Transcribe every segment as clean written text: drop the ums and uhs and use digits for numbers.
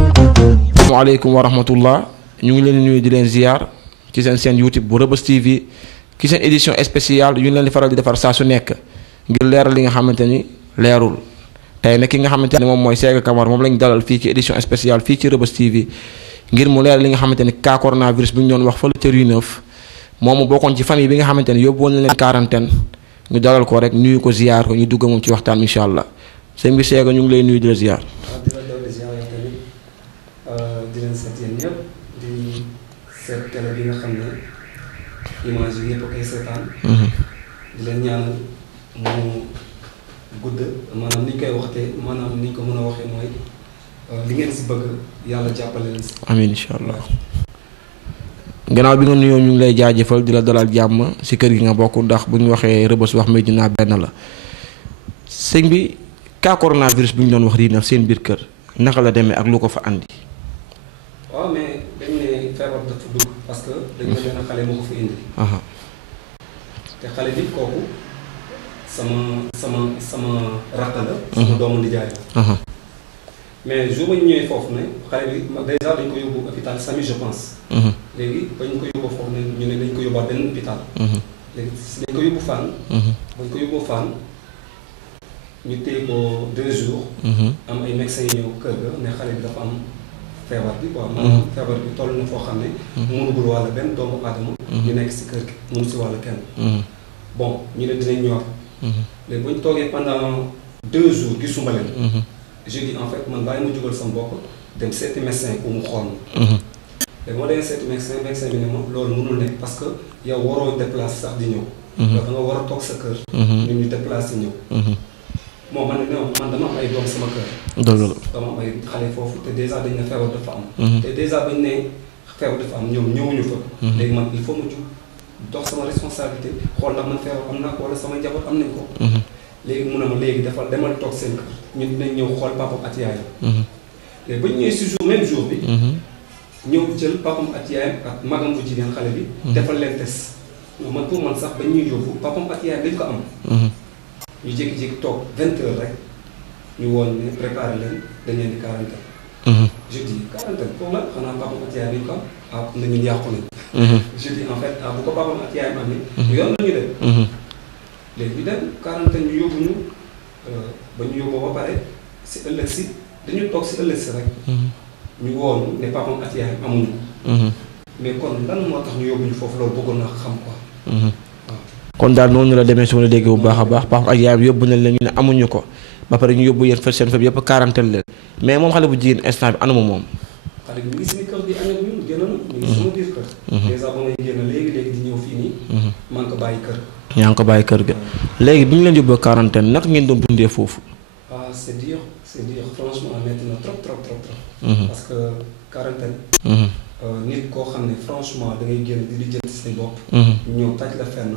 Assalamualaikum warahmatullah ñu ngi leen di nuyu di leen ziar ci seen YouTube bu Reubeuss TV ci seen édition spéciale yu ñu leen di faral di defar saa su nekk ngir leeral li nga xamante ni leerul tey nag ki nga xamante ni moom mooy Sega Camara moom lañ dalal fii ci édition spéciale fii ci Reubeuss TV ngir mu leeral li nga xamante ni cas coronavirus bi ñu doon wax fële ca Rue 9 moom mu bokkoon ci famille bi nga xamante ni yóbbu woon na leen quarantaine ñu dalal ko rek nuyu ko ziar ko ñu dugg moom ci waxtaan incha allah sëñ bi Sega ñu ngi lay nuyu di la ziar. di leen seet yéen ñëpp di seet télé bi nga xam ne image yi ñëpp a koy seetaan. di leen ñaanal mu gudd maanaam ni ñu koy waxtee maanaam ni ñu ko mën a waxee mooy li ngeen si bëgg yàlla jàppale leen si. amiin incha allah. gannaaw bi nga nuyoo ñu ngi lay jaajëfal di la dalal jàmm si kër gi nga bokk ndax bu ñu waxee Reubeuss wax Médina benn la sëñ bi cas coronavirus bi ñu doon wax Rue 9 seen biir kër naka la demee ak lu ko fa andi. waaw mais dañ ne feebar dafa dugg parce que dañ ne benn xale moo ko fa indi. te xale bi kooku sama rakk la. sama doomu nijaay la. mais jour ba ñu ñëwee foofu ne xale bi déjà dañ ko yóbbu hôpital Samy je pense. léegi bañ ko yóbbu foofu ne ñu ne dañ ko yóbbuwaat benn hôpital. léegi dañ ko yóbbu Fann. bañ ko yóbbu Fann ñu téye ko 2 jours. am ay médecins yi ñëw kër ga ne xale bi dafa am. feebar bi quoi maanaam feebar bi toll na foo xam ne mënugul wàll benn doomu aadama ñu nekk si kër gi mënu si wàll kenn bon ñu ne dinañ ñor léegi bu ñu toogee pendant 2 jours gisuma leen je dis en fait man bàyyi ma jugal sama bopp dem seeti médecin pour mu xool ma léegi moo demee seeti médecin bi ne ma loolu mënul nekk parce que yow waroo déplacer sax di ñëw da nga war a toog sa kër ñun ñu déplacer ñëw bon man dama am ay doom sama kër. dëgg la dama am ay xale foofu te dèjà dañ ne feebar dafa am. te dèjà bañ ne feebar dafa am ñoom ñëwuñu fa. léegi man il faut ma jug dox sama responsabilité xool ndax man feebar am naa ko wala sama njaboot am nañ ko. léegi mun na ma léegi dafa demal toog seen kër ñun dinañ ñëw xool papam at yaayam. léegi ba ñu ñëwee si même jour bi. ñëw jël papam at yaayam ak magam bu jigéen xale bi. defal leen test man pour man sax ba ñuy yóbbu papam at yaayam dañ ko am. ñu jékki-jékki toog 20 heures rek ñu woon ne préparé leen dañ leen di quarantaine. je dis quarantaine pour la xanaa papa Atiyaay nañ ko na ñun yàqu nañ. je dis en fait bu ko papa Atiyaay amee. yoon nañu dem. léegi ñu dem quarantaine ñu yóbbu ñu ba ñu yóbbu ba pare si ëllëg si dañu toog si ëllëg si rek. ñu woon ne papa Atiyaay amuñu. mais kon lan moo tax ñu yóbbu ñu foofu loolu bëggoon naa xam quoi. kon daal noonu la demee su ma la déggee bu baax a baax papa ak yaay yóbbu nañ leen ñu ne amuñu ko ba pare ñu yóbbu yéen fa seen fépp yëpp quarantaine leen mais moom xale bu jigéen instant bi anuma moom. xale bi mi ngi si kër di añ ak ñun génn na mi ngi sama biir kër. dèjà ba may génn léegi di ñëw fii nii. maa ngi ko bàyyi kër. yaa ngi ko bàyyi kër ga léegi bi ñu leen yóbbu quarantaine naka ngeen doon dundee foofu. ah c'est dur franchement métti na trop. parce que quarantaine. nit koo xam ne franchement da ngay génn di lijjanti say bopp. ñëw taj la fenn.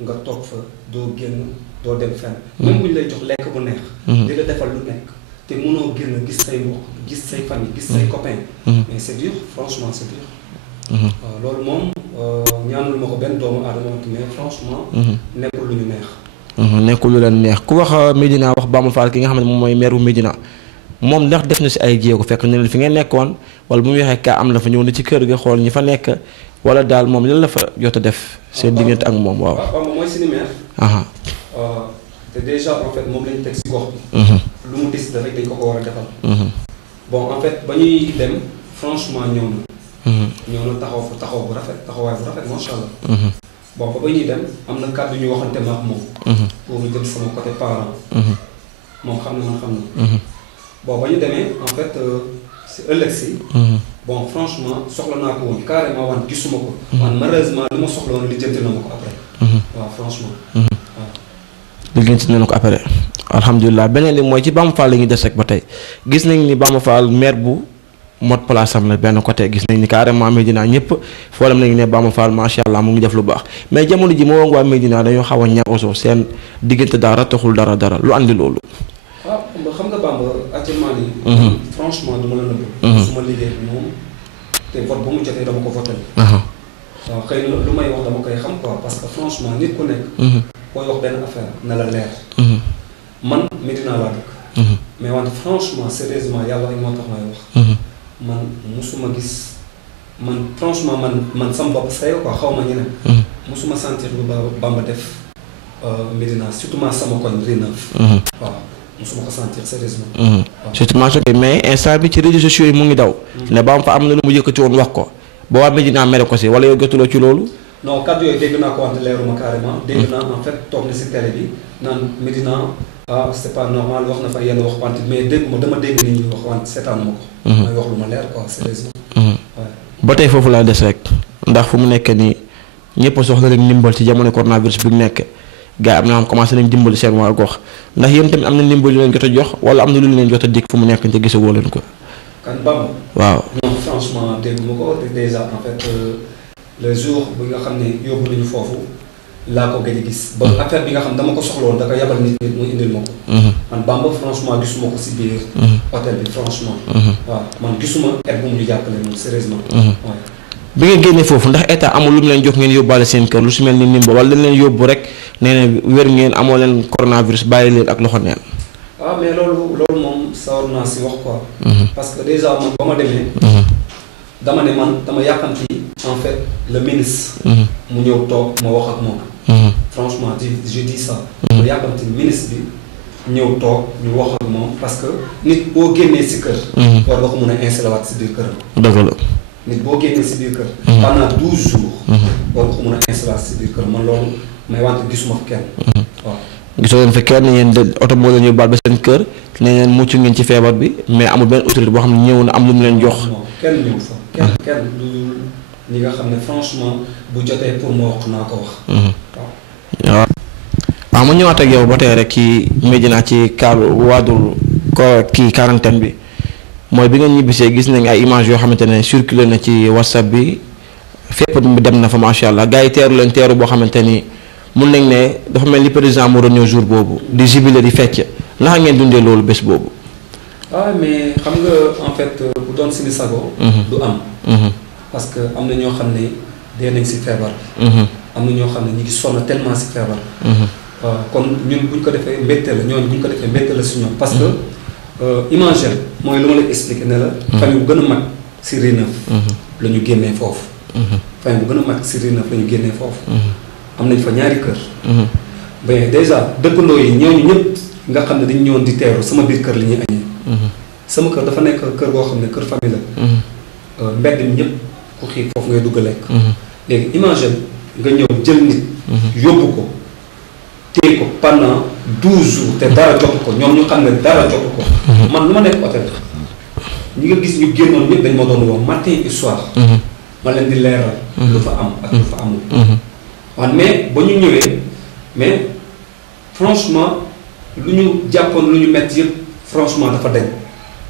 nga toog fa doo génn doo dem fenn. même bu ñu lay jox lekk bu neex. di la defal lu nekk te mënoo génn gis say mbokk gis say famille gis say copains. mais c'est dur franchement c'est dur. waaw loolu moom ñaanul ma ko benn doomu aadama mais franchement. nekkul lu ñu neex. nekkul lu leen neex ku wax Médina wax Bamba Fall ki nga xam ne moom mooy maire bu Médina. moom ndax def na si ay jéego fekk na leen fi ngeen nekkoon wala bu mu waxee kaa am la fa ñëw na ci kër ga xool ñi fa nekk wala daal moom lan la fa jot a def seen diggante ak moom waaw. waaw mooy suñu maire. te déjà en fait moom lañu teg si gox bi. lu mu décidé rek dañ ko war a defal. bon en fait ba ñuy dem franchement ñëw na taxaw bu rafet taxawaay bu rafet macha allah. bon ba ñuy dem am na kàddu ñu waxante ma ak moom. pour lu jëm sama côté parent. moom xam na man xam na. bon ba ñu demee en fait si ëllëg si. bon franchement soxla naa ko woon carrément wan gisuma ko. man malheureusement li ma soxla woon lijjanti na ma ko après. waaw franchement. waaw. lijjanti na ko après alhamdulilah beneen li mooy ci Bamba Fall la ñuy des rek ba tey gis nañ ni Bamba Fall maire bu mot place am la benn côté gis nañ ni carrément Médina ñëpp foolam nañu ne Bamba Fall macha allah mu ngi def lu baax mais jamono ji moo waa Médina dañoo xaw a ñaawsoo seen diggante dara taxul dara lu andi loolu. waaw xam nga Bamba actuellement nii. franchement du ma la nëbb. su ma liggéey moom te vote ba mu jotee dama ko voté. waaw xëy na lu may wax dama koy xam quoi parce que franchement nit ku nekk. booy wax benn affaire na la leer. man Médina laa dëkk. mais wante franchement sérieusement yàlla rek moo tax may wax. man musuma gis man franchement man sama bopp say quoi xaw ma ñeneen. musuma sentir lu Bamba def Médina surtout sama koñ Rue 9. waaw musuma ko sentir sérieusement. surtout mais instant bi ci réseaux sociaux yi mu ngi daw. ne Bamba fa am na lu mu yëkkati woon wax ko ba waa Médina mere ko si wala yow jotuloo ci loolu. non kàddu yooyu dégg naa ko wante leeruma carrément. dégg naa en fait toog na si télé bi naan Médina c'est pas normal wax na fa yenn wax wante mais dégg ma dama dégg nit ñi wax wante seetaan ma ko. mooy wax lu ma leer quoi sérieusement. ba tey foofu laa des rek ndax fu mu nekk nii ñëpp soxla leen ndimbal ci jamono coronavirus bi mu nekk gars yi am na xam commencé nañ dimbali seen waa gox ndax yéen tamit am na ndimbal yu leen jot a jox wala am na lu leen jot a dig fu mu nekk te gisagoo leen ko. kan Bamba. waaw non franchement dégg ma ko te déjà en fait le jour bi nga xam ne yóbbu nañu foofu laa ko gëj a gis. ba affaire bi nga xam dama ko soxla woon da ko yabal nit mu indil ma ko. man Bamba franchement gisuma ko si biir. hôtel bi franchement. waaw man gisuma aide bu mu ñu jàppale moom sérieusement. waaw. bi nga génnee foofu ndax état amul lu mu leen jox ngeen yóbbaale seen kër lu si mel ni nimba wala dañ leen yóbbu rek nee na wér ngeen amoo leen coronavirus bàyyi leen ak loxo neen. waaw mais loolu moom sawar naa si wax quoi. parce que déjà man ba ma demee. dama ne man dama yàkkamti en fait le ministre. mu ñëw toog ma wax ak moom. franchement je dis ça. ma yàkkamti ministre bi ñëw toog ñu wax ak moom parce que nit boo génnee si kër. war nga ko mun a installé waat si biir këram. dëgg la. nit boo génnee si biir kër. pendant 12 jours. war nga ko mun a installé waat si biir kër man loolu may wante gisuma fa kenn. waaw. gisoo leen fa kenn yéen de oto moo leen yóbbaal ba seen kër ne leen mucc ngeen ci feebar bi mais amul benn autorité boo xam ne ñëw na am lu mu leen jox. non kenn ñëw fa. kenn du ñi nga xam ne franchement bu jotee pour ma wax naa ko wax. waaw. waaw ma ñëwaat ak yow ba tey rek ci Médina ci waadul kii quarantaine bi mooy bi nga ñibbisee gis nañ ay images yoo xamante ne circulé na ci WhatsApp bi fépp dem na fa macha allah gars yi teeru leen teeru boo xamante ni. mun nañ ne dafa mel ni président moo doon ñëw jour boobu di jubilé di fecc naka ngeen dundee loolu bés boobu. ah mais xam nga en fait bu doon suñu sago. du am. parce que am na ñoo xam ne dee nañ si feebar. am na ñoo xam ne ñu ngi sonn tellement si feebar. kon ñun bu ñu ko defee mbégte la ñooñu bu ñu ko defee mbégte la si ñoom. parce que imagine mooy lu ma la expliqué ne la. famille bu gën a mag si Rue 9. la ñu génnee foofu. famille bu gën a mag si Rue 9 la ñu génnee foofu. am nañ fa ñaari kër. mais déjà dëkkandoo yi ñooñu ñëpp nga xam ne dañu ñëwoon di teeru sama biir kër li ñuy añee. sama kër dafa nekk kër goo xam ne kër famille la. mbedd mi ñëpp ku xiif foofu ngay dugg lekk. léegi imagine nga ñëw jël nit. yóbbu ko téye ko pendant 12 jours te dara jotu ko ñoom ñu xam ne dara jotu ko. man lu ma nekk hôtel ñi nga gis ñu génnoon ñëpp dañ ma doon woo matin et soir. ma leen di leeral. lu fa am ak lu fa amul. waaw mais ba ñu ñëwee mais franchement lu ñu jàppoon lu ñu metti yëpp franchement dafa dañ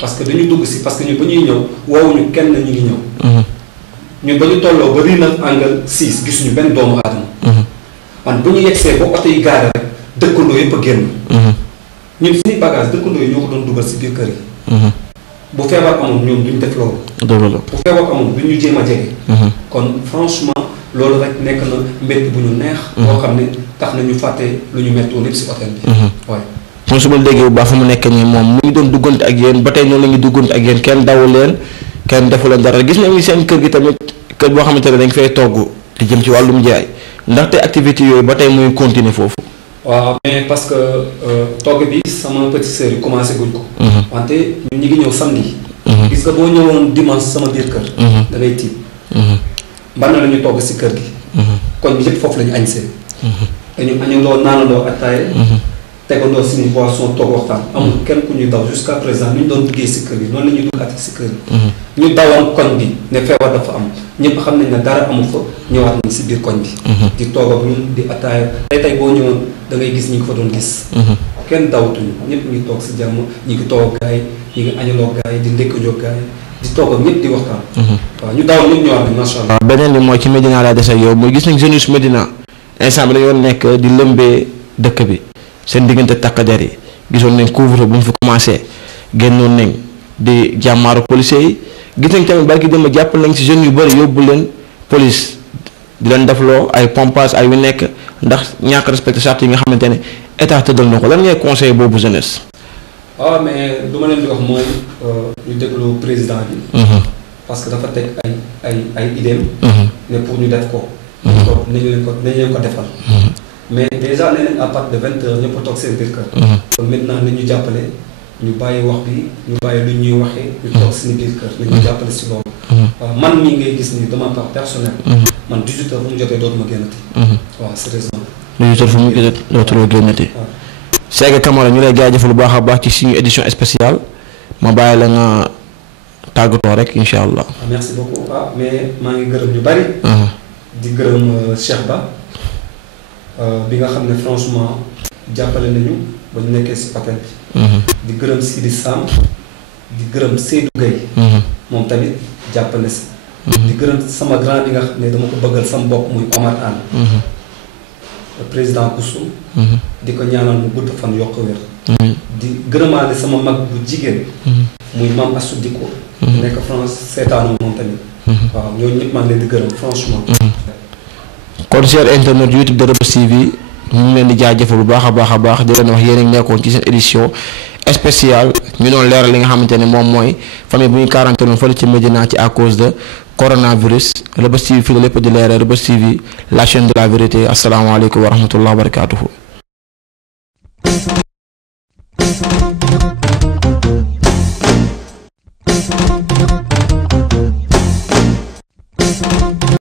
parce que dañu dugg si parce que ñun ba ñuy ñëw woowuñu kenn ñu ngi ñëw. ñun ba ñu tolloo ba Rue 9 angle 6 gisuñu benn doomu aadama. man bu ñu yegsee ba oto yi gaare rek dëkkandoo yëpp a génn. ñun suñuy bagage dëkkandoo yi ñoo ko doon dugal si biir kër yi. bu feebar amoon ñoom duñ def loolu. bu feebar amoon duñ ñu jéem a jege. kon franchement. loolu rek nekk na mbett bu ñu neex. boo xam ne tax na ñu fàtte lu ñu méttoon lépp si hôtel bi. waaye. moom su ma déggee bu baax fa mu nekk nii moom mu ngi doon duggante ak yéen ba tey noonu la ñuy duggante ak yéen kenn dawu leen kenn defu leen dara gis nañu seen kër gi tamit kër boo xamante ne dañ fay togg di jëm ci wàllum jaay ndaxte activité yooyu ba tey muy continuer foofu. waaw mais parce que togg bi sama petite sœur yi commencé guñ ko. wante ñun ñi ngi ñëw samedi. gis nga boo ñëwoon dimanche sama biir kër. da ngay tiit. mban na la ñu togg si kër gi. koñ bi yëpp foofu la ñu añsee. dañu añandoo naanandoo attaaye. tegandoo suñu boisson toog waxtaan. amul kenn ku ñuy daw jusqu'à présent ni ñu doon duggee si kër gi noonu la ñuy duggaat si kër gi. ñu dawoon koñ bi ne feebar dafa am ñëpp xam nañ ne dara amul fa ñëwaat nañ si biir koñ bi. di toog ak ñun di attaaye tey boo ñëwoon da ngay gis ñi ngi fa doon gis. kenn dawatuñu ñëpp ñu ngi toog si jàmm ñi ngi toog ak gars yi ñi ngi añandoo gars yi di ndékkandoo gars yi. di toog ak ñëpp di waxtaan. waaw ñu daawoon ñëpp ñëwaat nañ macha allah. waaw beneen bi mooy ci Médina laa des ak yow mooy gis nañ jeunesse Médina instant bi dañoo nekk di lëmbee dëkk bi seen diggante takk der yi gisoon nañ couvre-feu bu mu fi commencé génnoon nañ di jàmmaaru policiers yi gis nañ tamit barki dem jàpp nañ si jeunes yu bëri yóbbu leen police di leen defloo ay pompage ay yu nekk ndax ñàkk respecté charte yi nga xamante ne état tëddal na ko lan ngay conseil boobu jeunesse. waaw mais lu ma leen di wax mooy ñu déglu président bi. parce que dafa teg ay idéem ne pour ñu def ko. donc nañu leen ko defal. mais déjà nee nañ à partir de 20h ñëpp a toog seen biir kër. kon maintenant nañu jàppale ñu bàyyi wax bi ñu bàyyi lu ñuy waxee. ñu toog suñu biir kër nañu jàppale si loolu. waaw man mii ngay gis nii de ma part personnelle. man 18h fu mu jotee dootuma génnati. waaw sérieusement. 18h fu mu jotee dootuloo génnati. Sega Camara ñu lay jaajëfal lu baax a baax ci suñu édition spéciale ma bàyyi la nga tàggatoo rek incha allah. merci beaucoup mais maa ngi gërëm ñu bari. di gërëm Cheikh Ba bi nga xam ne franchement jàppale nañu ba ñu nekkee si paquet bi. di gërëm Sidi Sam di gërëm Seydou Gueye. moom tamit jàppale si. di gërëm sama grand bi nga xam ne dama ko bëggal sama bopp muy Omar Anne. président Kousou. di ko ñaanal mu gudd fan yokk wér. di gërëmaale sama mag bu jigéen. muy Mame Assou Diko. nekk France seetaanu moom tamit. waaw ñooñu ñëpp maa ngi leen di gërëm franchement. kon cher internet YouTube de Reubeuss TV ñu ngi leen di jaajëfal bu baax a baax di leen wax yéen a ngi nekkoon ci seen édition spéciale ñu doon leeral li nga xamante ne moom mooy famille bu ñu quarantaine fële ci Médina ci à cause de coronavirus Reubeuss TV fii la lépp di leeral Reubeuss TV la chaîne de la vérité asalaamaaleykum wa rahmatullah wa barakaatuhu.